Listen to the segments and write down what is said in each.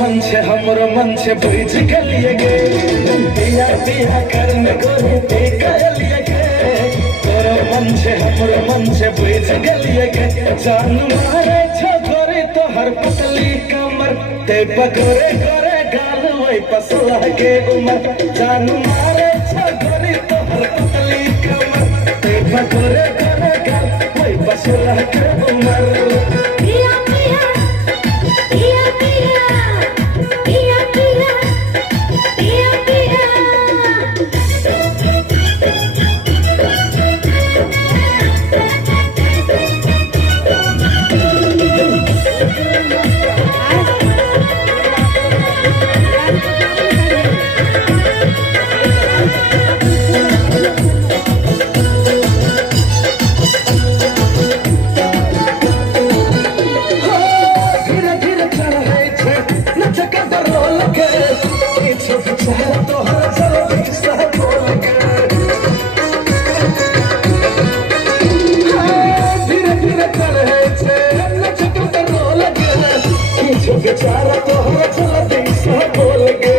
मन से हमरो मन से बुझ गलिए गे पिया पिया करने गोरे पे गलिए गे तोरो मन से हमरो मन से बुझ गलिए गे जान मारे छोरी तो हर पतली कमर ते पकोरे गोरे गाल वही पसला के उमर जान मारे छोरी तो हर पतली कमर ते पकोरे गोरे गाल वही पसला के उमर बेचारा तो हर चला दिशा बोल के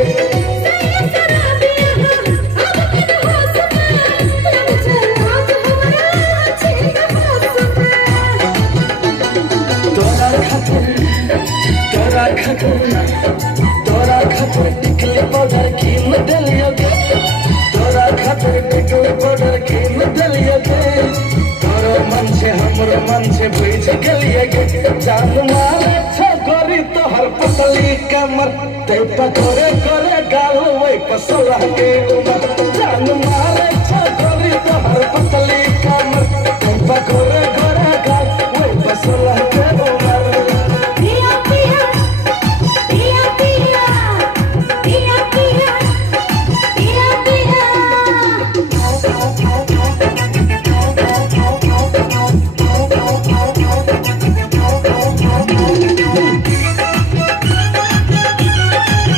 तोरा खातिर टिकले पाउडर की मेडलिया के तोरा खातिर टिकले पाउडर की मेडलिया के तोरो मन से हमरो मन से बुझ गलिए गे जान मारे छोरी तो हर पतली कमर ते पकोरे करे गाल वही पसला के उमर जान मारे छोरी तो हर पतली कमर ते पकोरे करे गाल वही पसला